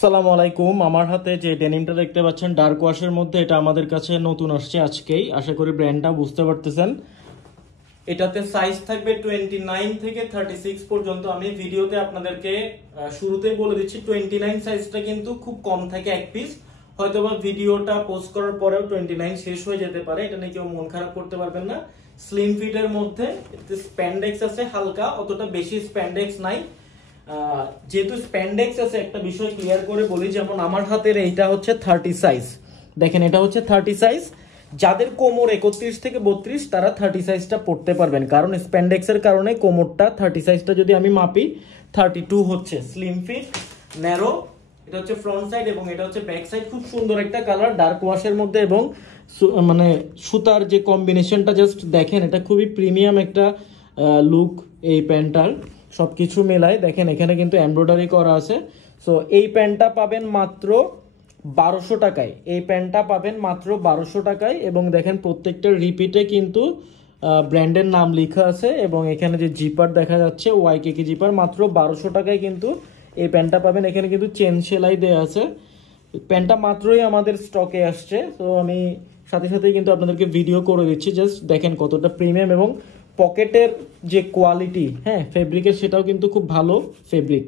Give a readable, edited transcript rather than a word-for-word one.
সালামু আলাইকুম। আমার হাতে যে ডেনিমটা দেখতে পাচ্ছেন ডার্ক ওয়াশের মধ্যে, এটা আমাদের কাছে নতুন আসছে আজকেই। আশা করি ব্র্যান্ডটা বুঝতে পারতেছেন। এটাতে সাইজ থাকবে 29 থেকে 36 পর্যন্ত। আমি ভিডিওতে আপনাদেরকে শুরুতেই বলে দিচ্ছি 29 সাইজটা কিন্তু খুব কম থাকে এক পিস। হয়তোবা ভিডিওটা পোস্ট করার পরেও 29 শেষ হয়ে যেতে পারে, এটা নিয়ে কেউ মন খারাপ করতে পারবেন না। স্লিম ফিটের মধ্যে স্প্যান্ডেক্স আছে হালকা, অতটা বেশি স্প্যান্ডেক্স নাই। যেহেতু স্প্যান্ডেক্স আছে, একটা বিষয় ক্লিয়ার করে বলি, যেমন আমার হাতের এইটা হচ্ছে 30 সাইজ। দেখেন এটা হচ্ছে 30 সাইজ। যাদের কোমর 31 থেকে 32 তারা 30 সাইজটা পড়তে পারবেন, কারণ স্প্যান্ডেক্সের কারণে কোমরটা 30 সাইজটা যদি আমি মাপি 32 হচ্ছে। স্লিম ফিট, ন্যারো, এটা হচ্ছে ফ্রন্ট সাইড এবং এটা হচ্ছে ব্যাক সাইড। খুব সুন্দর একটা কালার ডার্ক ওয়াশের মধ্যে, এবং মানে সুতার যে কম্বিনেশনটা জাস্ট দেখেন, এটা খুবই প্রিমিয়াম একটা লুক এই প্যান্টটার। সবকিছু মেলায় দেখেন এখানে কিন্তু এমব্রয়ডারি করা আছে। সো এই প্যান্টটা পাবেন মাত্র 1200 টাকায়। এই প্যান্টটা পাবেন মাত্র 1200 টাকায়, এবং দেখেন প্রত্যেকটা রিপিটে কিন্তু ব্র্যান্ডের নাম লেখা আছে, এবং এখানে যে জিপার দেখা যাচ্ছে ওয়াইকেকি জিপার, মাত্র 1200 টাকায় কিন্তু এই প্যান্টটা পাবেন। এখানে কিন্তু চেন সেলাই দেওয়া আছে। প্যান্টটা মাত্রই আমাদের স্টকে আসছে, তো আমি সাথে সাথেই কিন্তু আপনাদেরকে ভিডিও করে দিচ্ছি। জাস্ট দেখেন কতটা প্রিমিয়াম, এবং পকেটের যে কোয়ালিটি, হ্যাঁ ফেব্রিকের, সেটাও কিন্তু খুব ভালো ফেব্রিক।